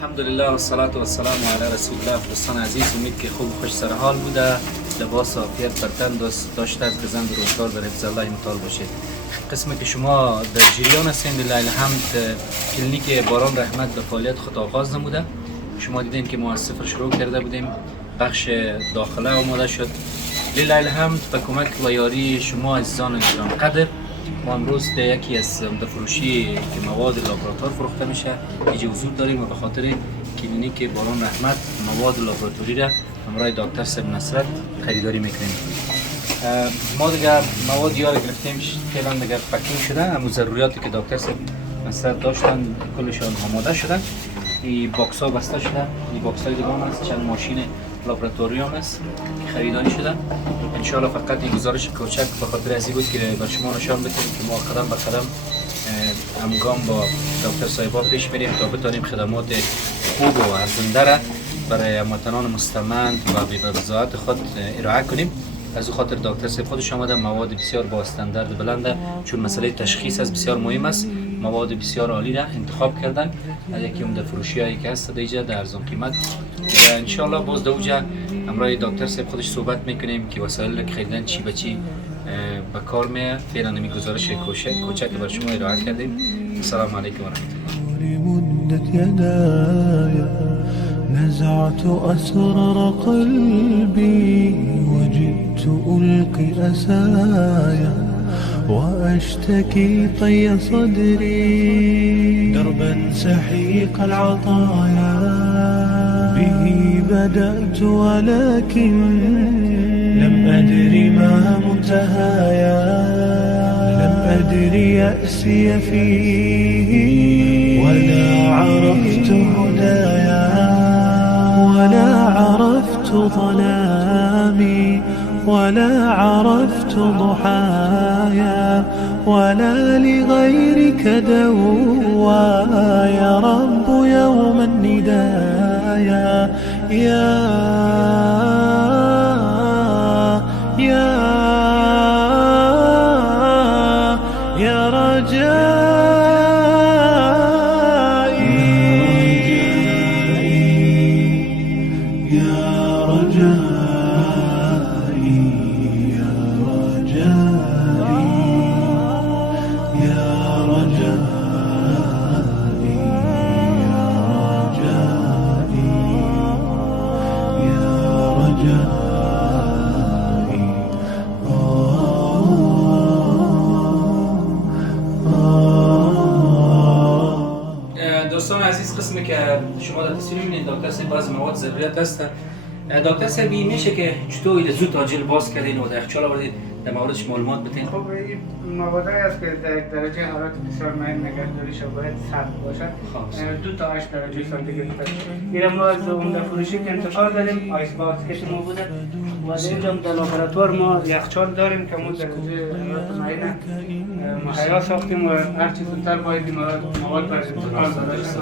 الحمدلله و الصلاة و السلام علی رسول الله. دوستان عزیز، امید که خوب و خوش سرحال بوده، لباس عافیت بر تن داشته از گزند روزگار در حفظ الله مطال باشید. قسمی که شما در جریان هستین، لله الحمد کلینیک باران رحمت به فعالیت خود آغاز نموده. شما دیدین که ما از صفر شروع کرده بودیم، بخش داخله آماده شد. لله الحمد به کمک و یاری شما عزیزان گران قدر، ما امروز به یکی از عمده فروشی که مواد لابراتوار فروخته میشه اینجا حضور داریم و به خاطر کلینیک باران رحمت مواد لابراتوری را همراه دکتر سب نصرت خریداری میکنیم. ما دیگه مواد یار گرفتیم، فعلا دیگه پکینگ شده، همون ضروریاتی که دکتر سب نصرت داشتن کلشان آماده شدن. این باکس ها بسته شده، این باکس های دیگه هم هست، چند ماشین لابراتوری هم هست که خریداری شده. انشاءالله فقط این گزارش کوچک به خاطر ازی بود که بر شما نشان بدیم که ما قدم به قدم همگام با دکتر صاحبا پیش میریم تا بتانیم خدمات خوب و ارزنده را برای هموطنان مستمند و بی‌بضاعت خود ارائه کنیم. از او خاطر دکتر صاحب خودش آمده مواد بسیار با استاندارد بلنده، چون مسئله تشخیص از بسیار مهم است. مواد بسیار عالی را انتخاب کردن از یکی عمده فروشی هایی که هست دیجا در ارزان قیمت. و انشاءالله باز دوجا همراه دکتر صاحب خودش صحبت میکنیم که وسایل که خریدن چی به چی به کار میه. فعلا نمی گزارش کوچک بر شما ارائه کردیم. السلام علیکم و رحمت الله. نزعت أسرار قلبي وجئت ألقي أسايا وأشتكي طي صدري دربا سحيق العطايا به بدأت ولكن لم أدري ما منتهايا لم أدري يأسي فيه ولا عرفت هدايا ولا عرفت ظلامي ولا عرفت ضحايا ولا لغيرك دوايا رب يوم الندايا يا دوستان عزیز، قسمی که شما در تصویر می‌بینید دکتر صاحب بعض مواد ضروریات هست. دکتر صاحب میشه که چطور ایده زود تاجر باز کردین و در یخچال آوردید، در موردش معلومات بدین؟ خب این موادی است که در درجه حرارت بسیار مهم نگهداریش باید سرد باشد. 2 تا 8 درجه سانتیگراد. این ما از عمده فروشی که انتقال داریم، آیس باکس که ما بوده و اینجا در لابراتوار ما یخچال داریم که ما درجه حرارت معین مهیا ساختیم و هر چیز زودتر باید این مواد بر انتقال داشته.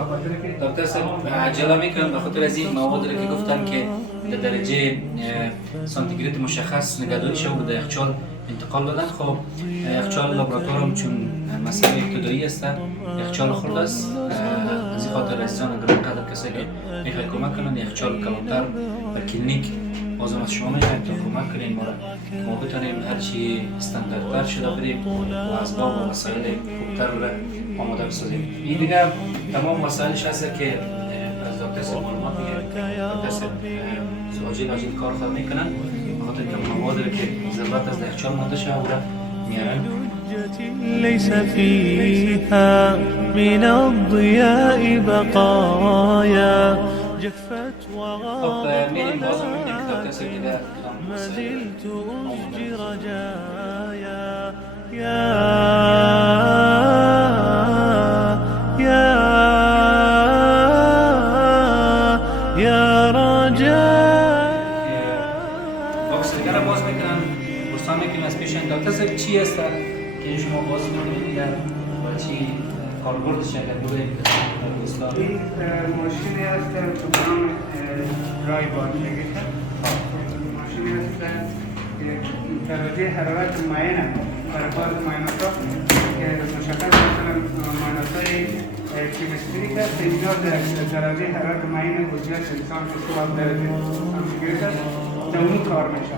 دکتر صاحب عجله میکنم به خاطر از این مواد که گفتن که در درجه سانتیگراد مشخص نگهداری شده و در یخچال انتقال دادن. خب یخچال لابراتوار هم چون مسئله ابتدایی است، یخچال خرد است. از این خاطر عزیزان گران قدر کسایی که میخوای کمک کنن یخچال کلانتر و کلینیک بازم از شما میخوایم تا کمک کنیم ما بتونیم هرچی استانداردتر شده بریم و اسباب و وسایل خوبتر رو آماده بسازیم. این دیگه تمام وسایلش هست که از دکتر صاحب معلومات میگیریم. دکتر صاحب عاجل کار خواهد میکنن بخاطر که مواد که ضرورت از یخچال مانده شده و میارن. ليس فيها من الضياء بقايا جفت وغابت ما زلت أفجي رجايا يا رجاء. باکس دیگر باز میکنن دوستان میکنن از پیش دکتر صاحب چی هست که شما باز میکنید و چی کاربردش اگر بگویید دوستان؟ این ماشینی هست که به نام رایبان میگه. ماشینی هست که درجه حرارت معین برای بعض معاینات که مشخص مثلا معاینات های کیمستری که اینجا درجه حرارت معین جزئیات انسان که صورت درجه سانتیگراد است در اون کار میشه.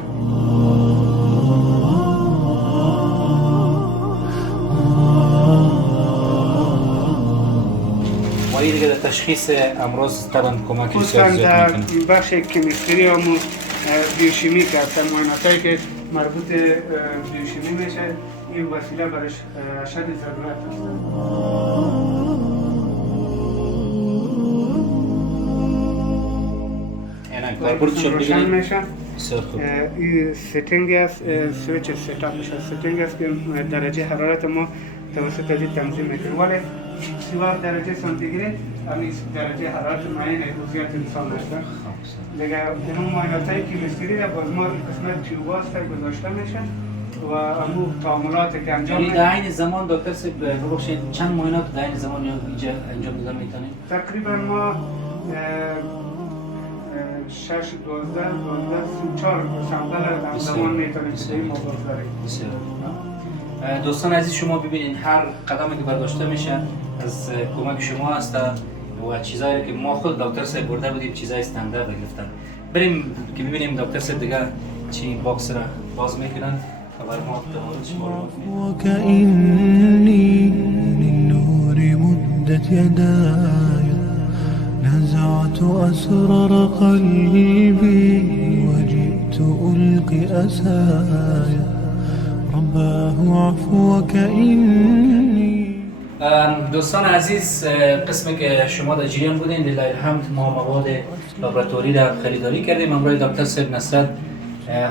و این دیگه در تشخیص امراض طبعا کمک خصوصا زیاد در میکنه. بخش کیمستری و بیوشیمی که هستن معایناتایی که مربوط بیوشیمی میشه این وسیله برش شد ضرورت هست. یعنی کاربرد شد روشن بگیریم میشه. بسیار خوب. این ستینگ است، سویچ ستاپ میشه. ستینگ است که درجه حرارت ما توسط دید تنظیم میکنه. ولی 37 درجه سانتیگراد همین درجه حرارت معین جزئیات انسان هستن. دیگه این معایناتای کیمستری را باز ما قسمت تیوباس گذاشته میشه و امو تعاملاتی که انجام یعنی میده. در عین زمان دکتر صاحب ببخشید چند معاینات در عین زمان اینجا انجام دادن میتونیم؟ تقریبا ما 6 12 34 سامپل در زمان میتونیم که این موضوع داریم. بسیار. دوستان عزیز شما ببینید هر قدمی که برداشته میشه از کمک شما است و چیزایی که ما خود دکتر صاحب برده بودیم چیزای استاندارد گرفتن. بریم که ببینیم دکتر صاحب دیگه چی باکس را باز میکنن خبر ما وكأني للنور مدت يداي نزعت أسرار قلبي وجئت ألقي أسايا رباه عفوك إني. دوستان عزیز قسمی که شما در جریان بودین لله الحمد ما مواد لابراتوری را خریداری کردیم. امروز دکتر صاحب نصرت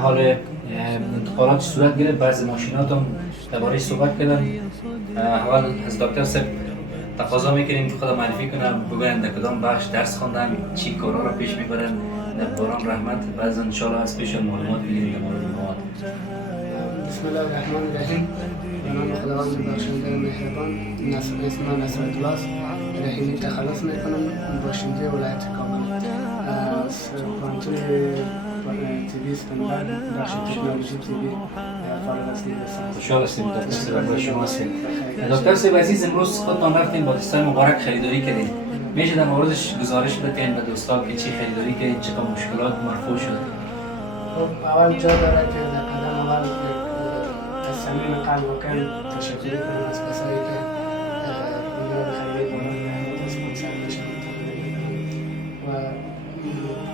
حال انتقالات صورت گرفت، بعضی ماشینات هم درباره صحبت کردن. اول از دکتر صاحب تقاضا میکنیم که خدا معرفی کنن بگوین در کدام بخش درس خواندن، چی کارا را پیش میبرن در باران رحمت. بعضا ان شاء الله از پیش معلومات بگیریم در مورد مواد. بسم الله الرحمن الرحیم. به نام خداوند بخشنده مهربان. اسم من نصرت الله است. رحیمی تخلص میکنم، باشنده ولایت کابل. از پانتون تیوی استانبول بخش تکنولوژی تیوی فارغ از لیسانس. خوشحال هستیم دکتر صاحب برای شما هستیم. دکتر صاحب عزیز امروز خودتان رفتین با دوستان مبارک خریداری کردین. میشه در موردش گزارش بدین به دوستان که چی خریداری کردین، چه مشکلات مرفوع شد؟ خب اول جا داره که در قدم اول از صمیم قلب واقعا تشکر کنم از کسایی که اینا خیلی بالا رحمت اسپانسر میشن و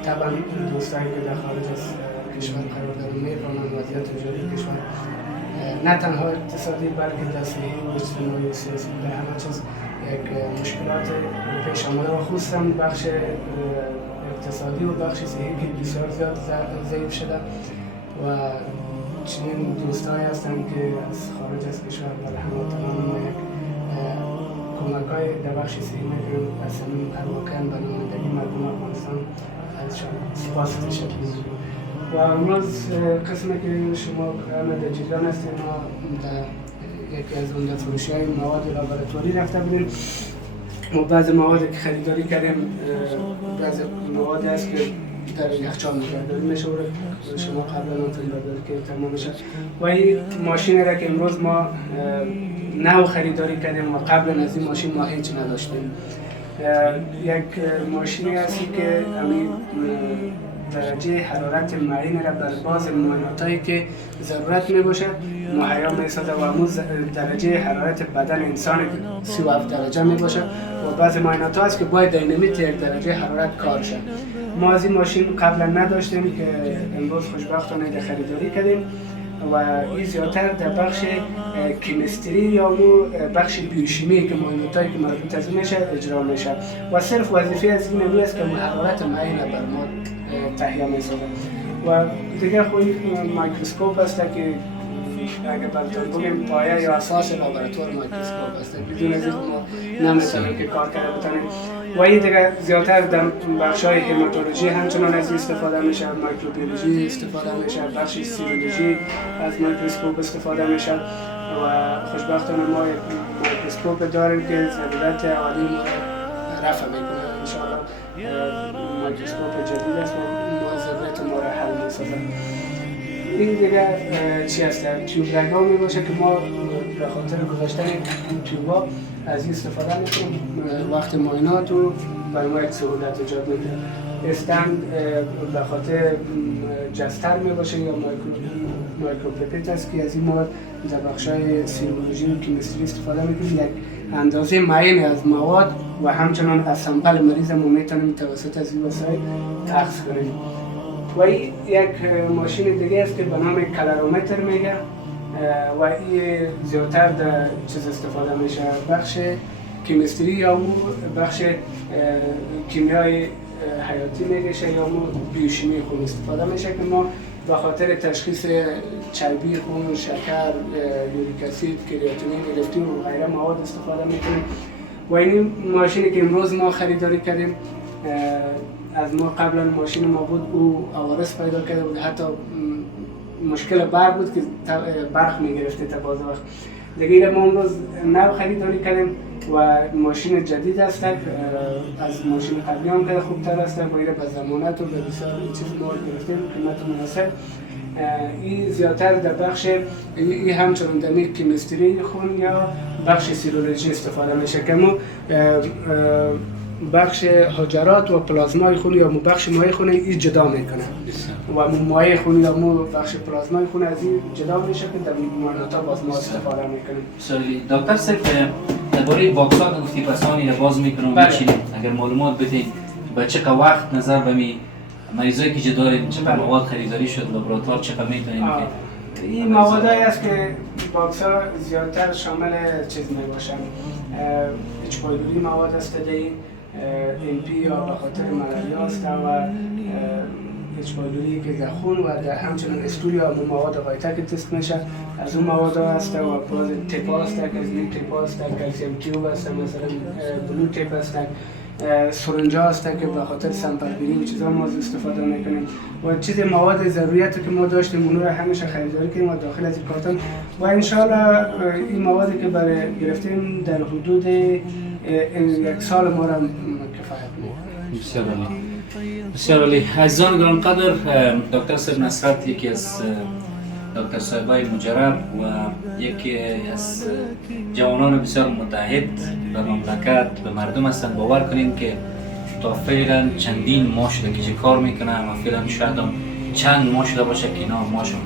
طبعا دوستایی که در خارج از کشور قرار دارن میفهمن وضعیت جاری کشور نه تنها اقتصادی بلکه در صحی و اجتماعی و سیاسی در همه چیز یک مشکلات پیش آمده و خصوصا بخش اقتصادی و بخش صحی که بسیار زیاد ضعیف شده و چنین دوستایی هستن که از خارج از کشور و رحمت تمام یک کمک‌های در بخش صحی میکنن. از صمیم واقعا به نمایندگی مردم افغانستان از سپاس تشکر می‌کنم. و امروز قسمی که شما در جریان هستیم ما در یکی از عمده فروشی‌های مواد لابراتواری رفته بودیم و بعضی مواد که خریداری کردیم بعضی مواد هست که در یخچال نگهداری میشه و شما قبلا اون فیلمبرداری که تمام میشه و این ماشین را که امروز ما نو خریداری کردیم و قبلا از این ماشین ما هیچ نداشتیم. یک ماشینی هستی که همین درجه حرارت معین را بر باز معایناتایی که ضرورت می باشه مهیا می سازه و همون درجه حرارت بدن انسان 37 درجه می باشه و بعضی معاینات هست که باید دینامیت یک درجه حرارت کار شه. ما از این ماشین قبلا نداشتیم که امروز خوشبختانه در خریداری کردیم و این زیادتر در بخش کیمستری یا بخش بیوشیمی که معایناتایی که مربوط از میشه اجرا میشه و صرف وظیفه از این نمی است که حرارت معین بر ما تهیه می‌سازه و دیگه خود میکروسکوپ است که اگه بلتون بگیم پایه یا اساس لابراتوار میکروسکوپ است. بدون از این ما نمیتونیم که کار کرده بتونیم و این دیگه زیادتر در بخش‌های هیماتولوژی همچنان از استفاده میشه، میکروبیولوژی استفاده میشه، بخش سیرولوژی از میکروسکوپ استفاده میشه و خوشبختانه ما یک میکروسکوپ داریم که ضرورت اولی ما رفع میکنه. ان شاء الله میکروسکوپ جدید است و ما ضرورت ما را حل میسازه. این دیگه چی هست؟ تیوب رنگ‌ها می باشه که ما به خاطر گذاشتن تیوبا از این استفاده میکنیم وقت معاینات و برای ما یک سهولت ایجاد میکنه. استند به خاطر جستر میباشه یا مایکروپیپت است که از این مواد در بخشای سیرولوژی و کیمستری استفاده میکنیم. یک اندازه معینی از مواد و همچنان از سمپل مریض ما میتونیم توسط از این وسایل اخذ کنیم. و این یک ماشین دیگه است که به نام کلرومتر میگه و این زیادتر در چیز استفاده میشه، بخش کیمستری یا بخش کیمیای حیاتی میگه یا بیوشیمی خون استفاده میشه که ما به خاطر تشخیص چربی خون، شکر، یوریک اسید، کریاتینین، الکترین و غیره مواد استفاده میکنیم. و این ماشینی که امروز ما خریداری کردیم از ما قبلا ماشین ما بود، او عوارض پیدا کرده بود، حتی مشکل برق بود که برق میگرفته تا باز وقت دیگه. ما امروز نو خریداری کردیم و ماشین جدید است، از ماشین قبلی هم که خوبتر است و ایره به ضمانت و به بسیار چیز ما گرفتیم، قیمت مناسب. این زیادتر در بخش این همچنان در کیمستری خون یا بخش سیرولوژی استفاده میشه که ما بخش حجرات و پلازمای خون یا بخش مایع خون این جدا میکنه و مایع خون یا بخش پلازمای خون از این جدا میشه که در معاینات باز ما استفاده میکنیم. سوالی دکتر صرف درباره باکس‌ها گفتی پسانی را باز میکنم میشینیم، اگر معلومات بدین با چقدر وقت نظر به مریضایی که دارید چقدر مواد خریداری شد لابراتوار چقدر میتونیم که این موادایی است که باکس‌ها زیادتر شامل چیز میباشن، اچ پایلوری مواد است دی MP یا به خاطر ملاریا است و اچ پایلوری که در خون و در همچنین استوریا مواد غایطه که تست میشه از اون مواد است و باز تیپا است که از این تیپا است، کلسیم تیوب است، مثلا بلو تیپ است، سرنجا است که به خاطر سمپلگیری و چیزا ما استفاده میکنیم و چیز مواد ضروریاتی که ما داشتیم اون رو همیشه خریداری کنیم و داخل از این کارتون و انشالله این موادی که برای گرفتیم در حدود یک سال ما را کفایت میکنه. بسیار عالی. بسیار عالی. عزیزان گرانقدر، دکتر صاحب نصرت یکی از دکتر صاحبای مجرب و یکی از جوانان بسیار متحد به مملکت به مردم هستند. باور کنیم که تا فعلا چندین ماه شده که کار میکنه و فعلا شاید هم چند ماه شده باشه که اینا ماشون